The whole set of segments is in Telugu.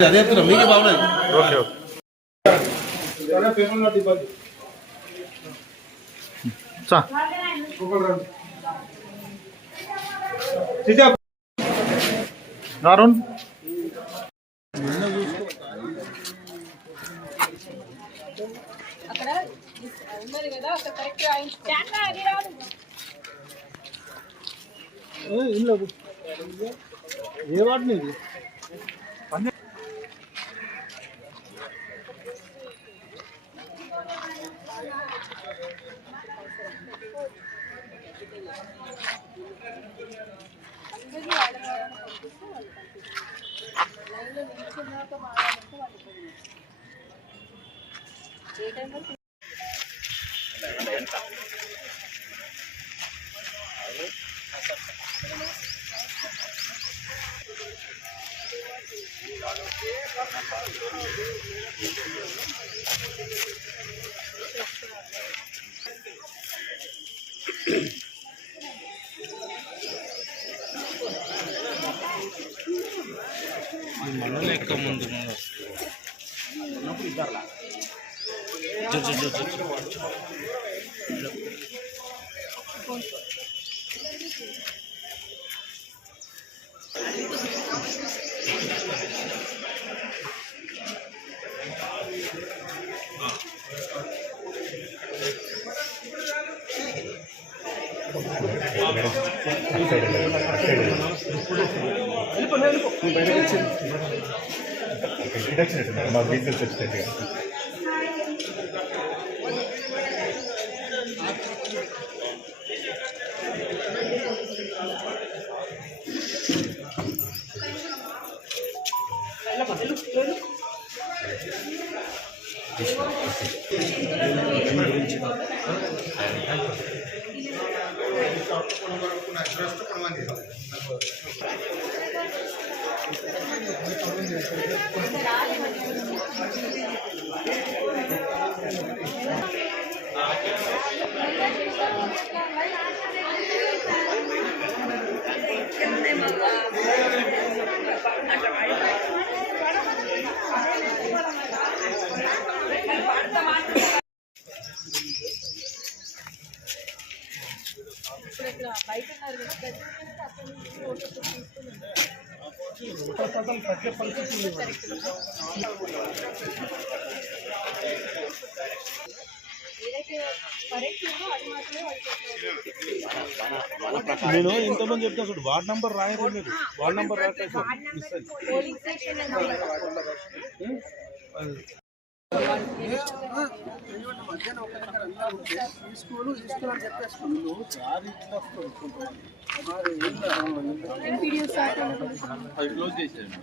అదే మీకు బాగున్నది. ఓకే నారుణ్ అక్కడ ఉన్నది కదా అక్కడ కరెక్ట్ ఏ వాటిని ఇది మనలో ఎక్కువ ముందు ఉన్నప్పుడు ఇద్దరులా మా బిజినెస్ వచ్చినట్టుగా నేను ఇంతమంది చెప్తా చూడు వార్డ్ నంబర్ రాయరు మీరు వార్డ్ నంబర్ రాయట్లేదు మధ్యాహ్నం ఒక దగ్గర అంతా ఉంటే ఈ స్కూల్ అని చెప్పేసుకుని నువ్వు దారి ఇట్లా క్లోజ్ చేసేది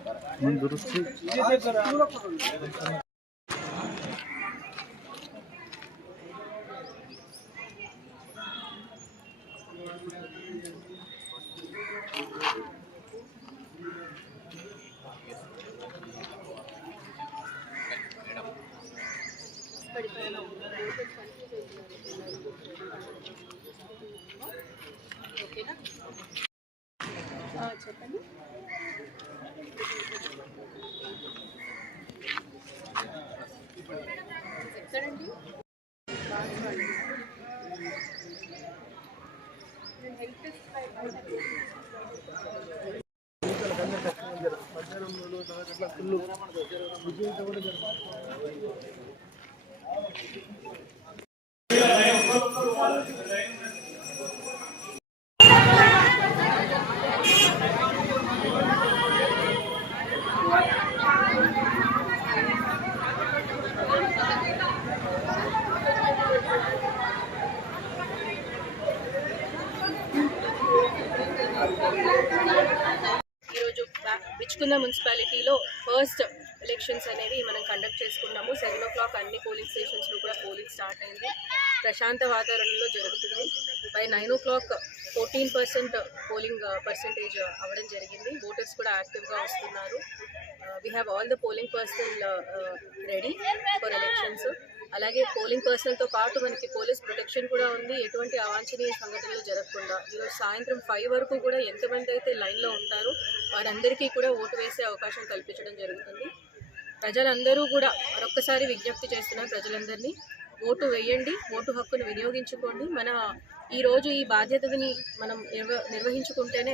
చెప్పండి. ఎక్కడండి? బిచ్కుంద మున్సిపాలిటీలో ఫస్ట్ ఎలక్షన్స్ అనేవి మనం కండక్ట్ చేసుకున్నాము. 7 o'clock అన్ని పోలింగ్ స్టేషన్స్లో కూడా పోలింగ్ స్టార్ట్ అయింది. ప్రశాంత వాతావరణంలో జరుగుతుంది. బై 9 o'clock 14% పోలింగ్ పర్సంటేజ్ అవ్వడం జరిగింది. ఓటర్స్ కూడా యాక్టివ్గా వస్తున్నారు. We have all the polling personnel ready for elections. అలాగే పోలింగ్ పర్సనల్తో పాటు మనకి పోలీస్ ప్రొటెక్షన్ కూడా ఉంది. ఎటువంటి అవాంఛనీయ సంఘటనలు జరగకుండా ఈరోజు సాయంత్రం 5 వరకు కూడా ఎంతమంది అయితే లైన్లో ఉంటారో వారందరికీ కూడా ఓటు వేసే అవకాశం కల్పించడం జరుగుతుంది. ప్రజలందరూ కూడా మరొక్కసారి విజ్ఞప్తి చేస్తున్నారు ప్రజలందరినీ, ఓటు వేయండి, ఓటు హక్కును వినియోగించుకోండి. ఈరోజు ఈ బాధ్యతని మనం నిర్వర్తించుకుంటేనే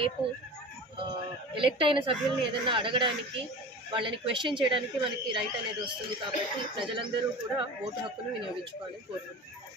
రేపు ఎలక్ట్ అయిన సభ్యుల్ని ఏదైనా అడగడానికి, వాళ్ళని క్వశ్చన్ చేయడానికి మనకి రైట్ అనేది వస్తుంది. కాబట్టి ప్రజలందరూ కూడా ఓటు హక్కును వినియోగించుకోవాలని కోరుకుంటున్నాను.